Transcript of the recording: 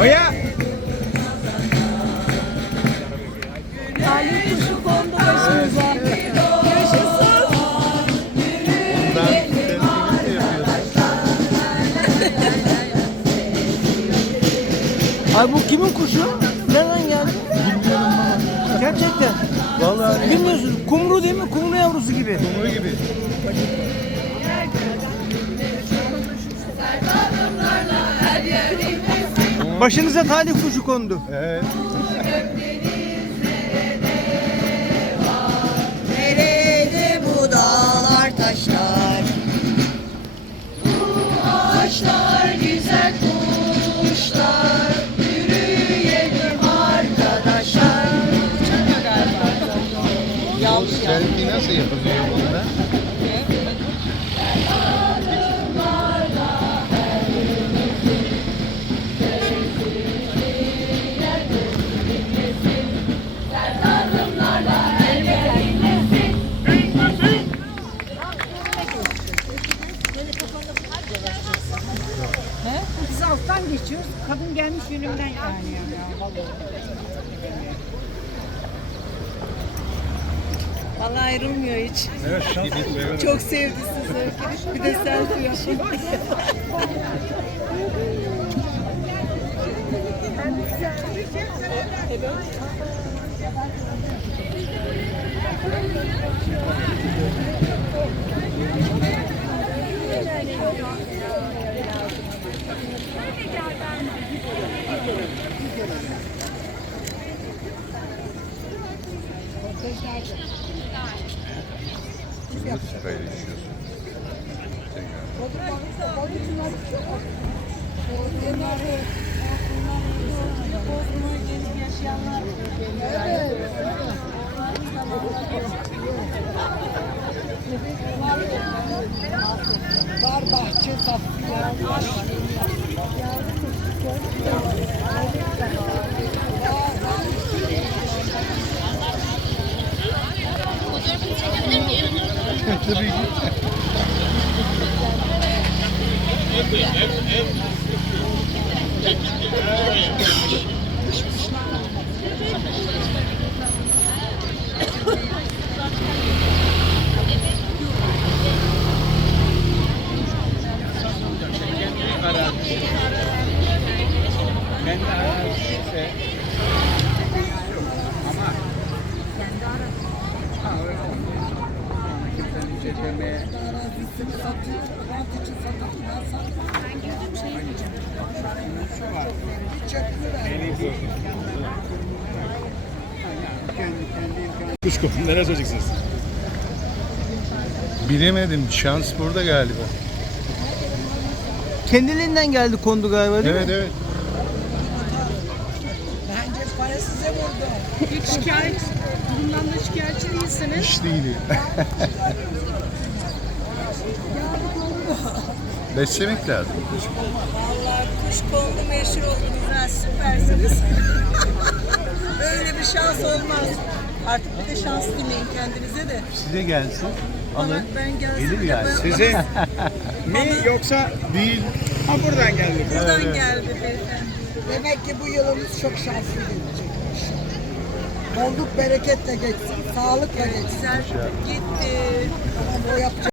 Oya. Talih kuşu kondu başımıza. Yaşasın. Ay bu kimin kuşu? Nereden geldi? Bilmiyorum ama. Gerçekten. Vallahi Bilmiyorsun. Kumru değil mi? Kumru yavrusu gibi. Kumru gibi. Başınıza talih kuşu kondu. Evet. Nerede bu dağlar taşlar? Ağaçlar güzel kuşlar. Yürüyelim arkadaşlar. Selfie nasıl yapılıyor bunda? Alttan geçiyoruz. Kadın gelmiş yönümden yani. yani. Vallahi. Vallahi ayrılmıyor hiç. Evet, şans. Çok sevdi sizi. Bir de selfie yapın. Nasıl paylaşıyorsun? Var bahçe tatlı var. Tabii ki. Ben de araziyse ama ha öyle olmuyor. Kimsenin cepheme Kuşku, neler söyleyeceksiniz? Bilemedim. Şans burada galiba. Kendiliğinden geldi kondu galiba değil Evet mi? evet. Bence para size vurdu. Hiç şikayet, durumdan da şikayetçi değilsiniz. Hiç değil. Beslemek lazım. Vallahi kuş kondu meşhur oldunuz. Ha, süpersiniz. Böyle bir şans olmaz. Artık bir de şans dileyin kendinize de. Size gelsin. Alın. Ben gelsem Gelir de yani. ben- Size mi yoksa Değil. ha buradan geldi. Buradan geldi beyefendi. Demek ki bu yılımız çok şanslı geçecekmiş. Bolluk bereketle geçsin, sağlıkla geçsin. Güzel gitti. Ama o yapacak